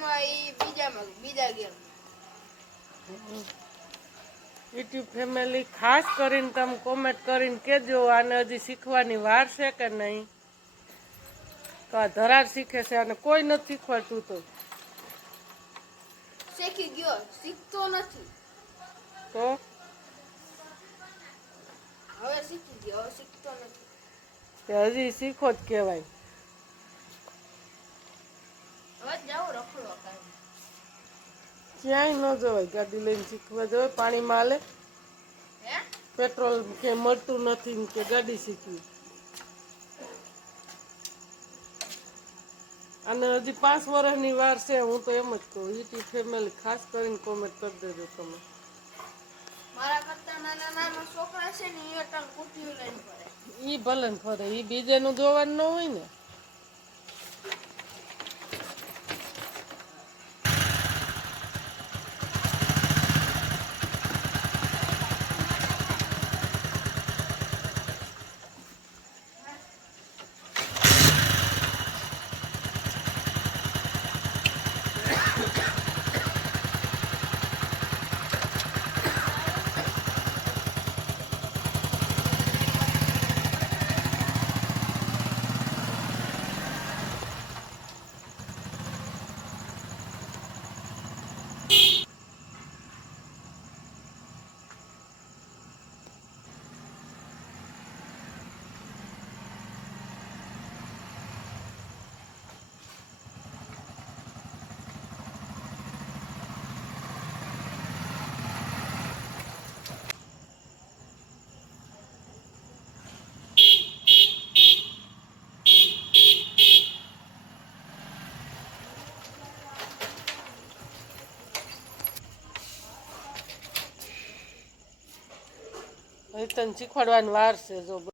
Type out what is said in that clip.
બીજામાં ઈ બીજા game YouTube family ખાસ કરીને તમે કોમેન્ટ કરીને કહેજો આને હજી શીખવાની વાર છે કે નહીં. તો આ ધરાર શીખે છે અને કોઈ નથી શીખવાડતું તો શીખી ગયો, શીખતો નથી. તો હવે શીખી ગયો, હવે શીખતો નથી. તે હજી શીખો જ કહેવાય. હવે જાઓ રખડવા કાંઈ. ક્યાંય ન જવાય, ગાડી લઈને શીખવા જવાય. પાણીમાં હાલે હે પેટ્રોલ કે મળતું નથી કે ગાડી શીખવી. અને હજી 5 વર્ષની વાર છે. હું તો એમ જ કહું, યુટ્યુબ ફેમિલી ખાસ કરીને કોમેન્ટ કરી દેજો તમે. મારા કરતા નાના નાના છોકરા છે ને એ અટાણ કુટીયું લઈને ફરે. ઈ ભલે ને ફરે, ઈ બીજાનું જોવાનું ન હોય ને. તને શીખવાડવાની વાર છે. જો